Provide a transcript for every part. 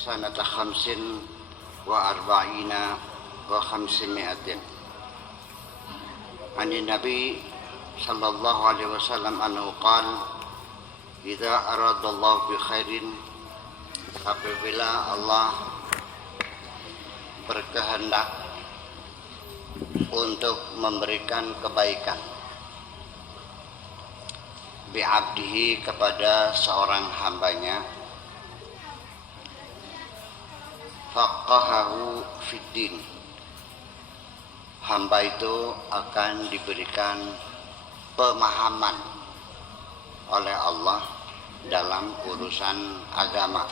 sanata khamsin wa arba'ina wa khamsimi'atin. Ani Nabi sallallahu alaihi wasallam anhu qala idza aradallahu bi khairin, apabila Allah berkehendak untuk memberikan kebaikan bi'abdihi kepada seorang hambanya, faqahahu fiddin, hamba itu akan diberikan pemahaman oleh Allah dalam urusan agama.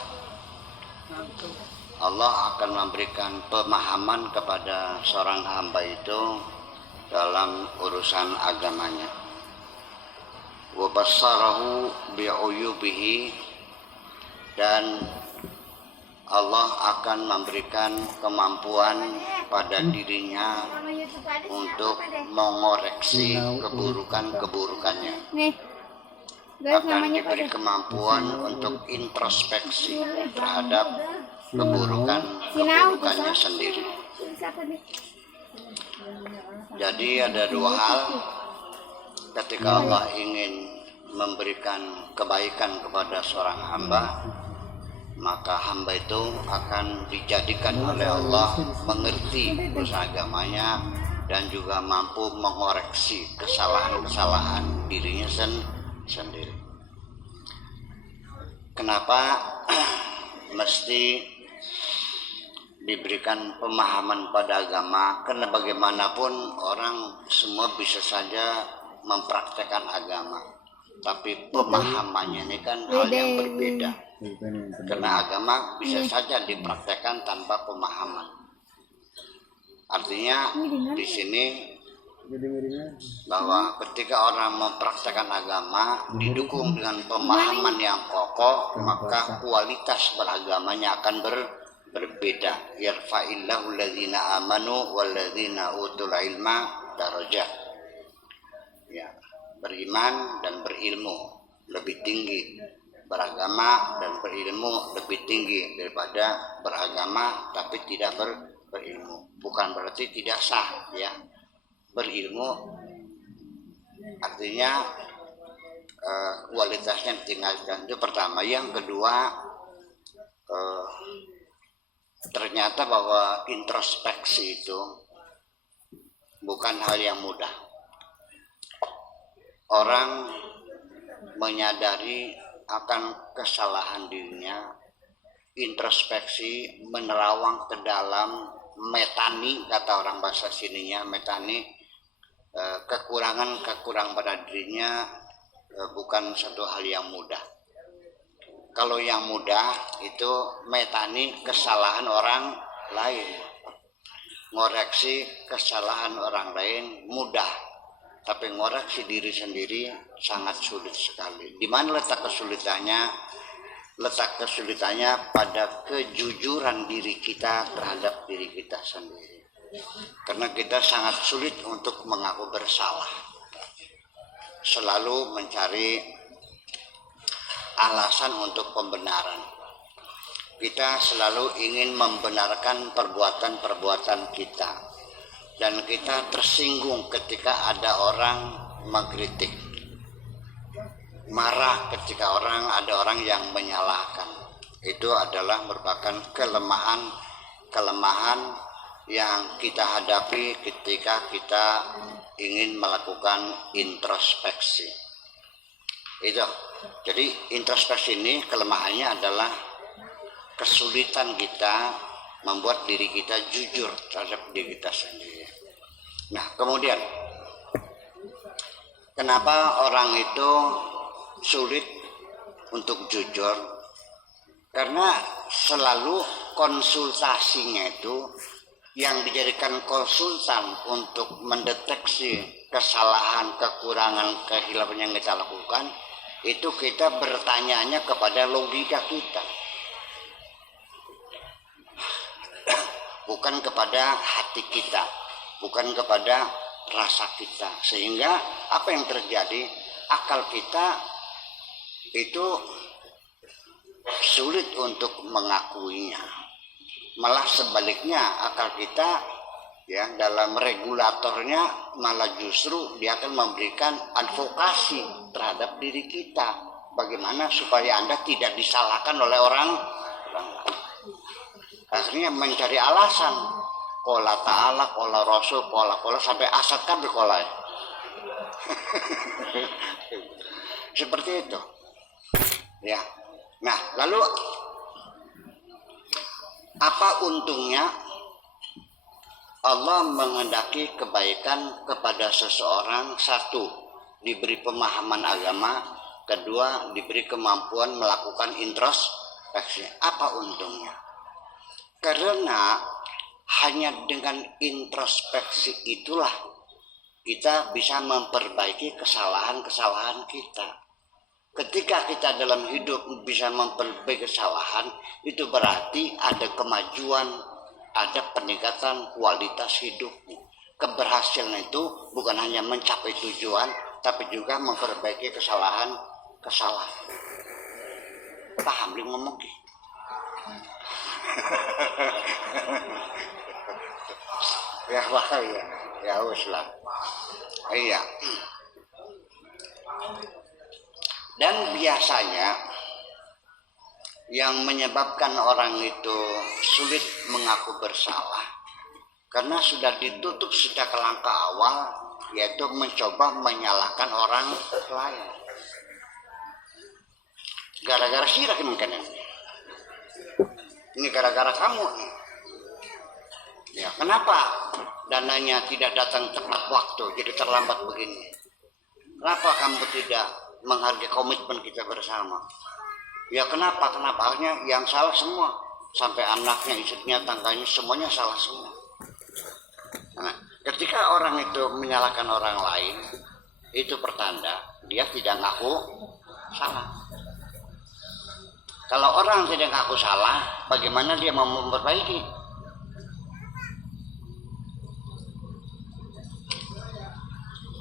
Allah akan memberikan pemahaman kepada seorang hamba itu dalam urusan agamanya. Wa bassarahu bi'uyubihi, dan Allah akan memberikan kemampuan pada dirinya untuk mengoreksi keburukan-keburukannya. Akan diberi kemampuan untuk introspeksi terhadap keburukannya sendiri. Jadi ada dua hal ketika Allah ingin memberikan kebaikan kepada seorang hamba, maka hamba itu akan dijadikan oleh Allah mengerti urusan agamanya dan juga mampu mengoreksi kesalahan-kesalahan dirinya sendiri. Kenapa mesti diberikan pemahaman pada agama? Karena bagaimanapun orang semua bisa saja mempraktekkan agama, tapi pemahamannya ini kan hal yang berbeda. Karena agama bisa saja dipraktekkan tanpa pemahaman. Artinya di sini bahwa ketika orang mempraktekkan agama didukung dengan pemahaman yang kokoh, maka kualitas beragamanya akan berbeda. Yarfa'illahu alladzina amanu walladzina utul ilma darajat. Ya, beriman dan berilmu lebih tinggi, beragama dan berilmu lebih tinggi daripada beragama tapi tidak berilmu. Bukan berarti tidak sah, ya. Berilmu artinya kualitasnya ditingkatkan. Itu pertama. Yang kedua, ternyata bahwa introspeksi itu bukan hal yang mudah. Orang menyadari akan kesalahan dirinya, introspeksi, menerawang ke dalam, metani, kata orang bahasa sininya, metani, kekurangan pada dirinya bukan satu hal yang mudah. Kalau yang mudah itu metani kesalahan orang lain, ngoreksi kesalahan orang lain mudah. Tapi ngoreksi diri sendiri sangat sulit sekali. Di mana letak kesulitannya? Letak kesulitannya pada kejujuran diri kita terhadap diri kita sendiri. Karena kita sangat sulit untuk mengaku bersalah. Selalu mencari alasan untuk pembenaran. Kita selalu ingin membenarkan perbuatan-perbuatan kita. Dan kita tersinggung ketika ada orang mengkritik, marah ketika ada orang yang menyalahkan. Itu adalah merupakan kelemahan yang kita hadapi ketika kita ingin melakukan introspeksi. Itu. Jadi introspeksi ini kelemahannya adalah kesulitan kita membuat diri kita jujur terhadap diri kita sendiri. Nah, kemudian kenapa orang itu sulit untuk jujur? Karena selalu konsultasinya itu yang dijadikan konsultan untuk mendeteksi kesalahan, kekurangan, kehilapan yang kita lakukan, itu kita bertanyanya kepada logika kita, bukan kepada hati kita, bukan kepada rasa kita. Sehingga apa yang terjadi? Akal kita itu sulit untuk mengakuinya. Malah sebaliknya akal kita ya dalam regulatornya malah justru dia akan memberikan advokasi terhadap diri kita. Bagaimana supaya Anda tidak disalahkan oleh orang lain. Akhirnya mencari alasan. Qala ta'ala, qala rasul, qala sampai asad kan berqala. Seperti itu. Ya. Nah, lalu apa untungnya Allah mengendaki kebaikan kepada seseorang? Satu, diberi pemahaman agama. Kedua, diberi kemampuan melakukan introspeksi. Apa untungnya? Karena hanya dengan introspeksi itulah kita bisa memperbaiki kesalahan-kesalahan kita. Ketika kita dalam hidup bisa memperbaiki kesalahan, itu berarti ada kemajuan, ada peningkatan kualitas hidup. Keberhasilan itu bukan hanya mencapai tujuan, tapi juga memperbaiki kesalahan-kesalahan. Paham dia ngomong gitu? Ya bahaya, ya uslah. Iya. Dan biasanya yang menyebabkan orang itu sulit mengaku bersalah karena sudah ditutup sejak langkah awal, yaitu mencoba menyalahkan orang lain. Gara-gara sirah mungkin ini gara-gara kamu nih. Ya, kenapa dananya tidak datang tepat waktu, jadi terlambat begini? Kenapa kamu tidak menghargai komitmen kita bersama? Ya kenapa akhirnya yang salah semua, sampai anaknya, istrinya, tangganya, semuanya salah semua. Nah, ketika orang itu menyalahkan orang lain, itu pertanda dia tidak ngaku salah. Kalau orang tidak ngaku salah, bagaimana dia mau memperbaiki?